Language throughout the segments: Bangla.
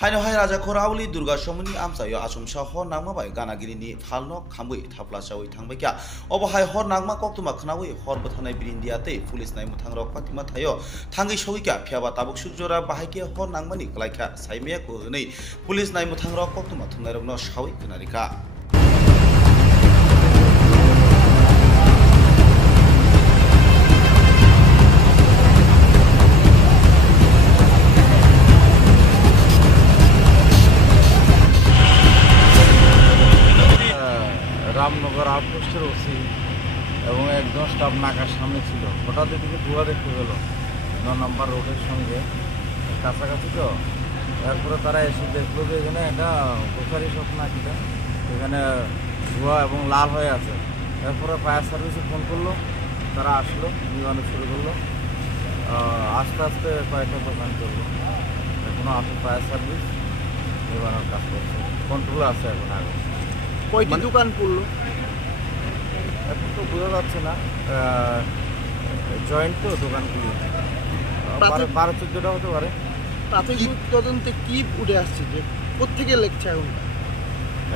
Haino hai raja khorauli Durga Shomuni amsayo asumsa hor nangma bai ganagirini phalno khambui thapla chawi thangbai kya obo hai hor nangma koktuma khnawi hor bothanai birindia te police nai muthangrok patima thayo thangi shogi kya phiaba tabuk sujora bahai ke hor nangmani klaikha saimya ko nei police nai muthangrok koktuma thungnai rokno shawi khnarika Ramnagar আউটপোস্টের ওসি এবং একজন স্টাফ নাকার সামনে ছিল। হঠাৎ এদিকে ধোঁয়া দেখতে পেল ৯ নম্বর রোডের সঙ্গে কাছাকাছি, তো তারপরে তারা এসে দেখলো যে এখানে একটা গোসারি শপ নাকিটা এখানে ধোঁয়া এবং লাল হয়ে আছে। তারপরে ফায়ার সার্ভিসে ফোন করলো, তারা আসলো, নিবানো শুরু করলো। আস্তে আস্তে কয়েকটা দোকান করলো, এখনও আছে ফায়ার সার্ভিস নিবানোর কাজ করছে, কন্ট্রোলে আছে এখন। আগে কয়টি দোকান পড়লো এখন তো বোঝা যাচ্ছে না, জয়েন্ট তো দোকানগুলি 12-14টা হতে পারে। প্রাথমিক তদন্তে কি উঠে আসছে যে কোত্থেকে লেগছে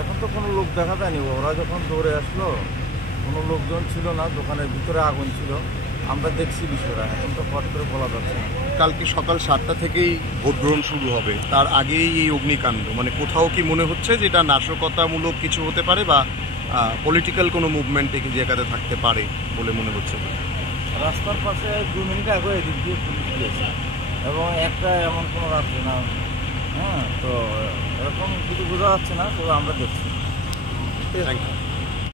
এখন তো কোনো লোক দেখা যায়নি। ওরা যখন দৌড়ে আসলো কোনো লোকজন ছিল না, দোকানের ভিতরে আগুন ছিল, আমরা দেখছি বিষয়টা। এখন তো ফট করে বলা যাচ্ছে না। কালকে সকাল 7টা থেকেই ভোট গ্রহণ শুরু হবে, তার আগেই এই অগ্নিকাণ্ড। মানে কোথাও কি মনে হচ্ছে যে এটা নাশকতামূলক কিছু হতে পারে বা পলিটিক্যাল কোনো মুভমেন্ট এই জায়গাতে থাকতে পারে বলে মনে হচ্ছে? রাস্তার পাশে 2 মিনিট আগে এদিক দিয়ে পুলিশ দিয়েছে এবং একটা এমন কোনো রাস্তা না, তো এরকম কিছু বোঝা যাচ্ছে না, তবে আমরা দেখছি। Thank you.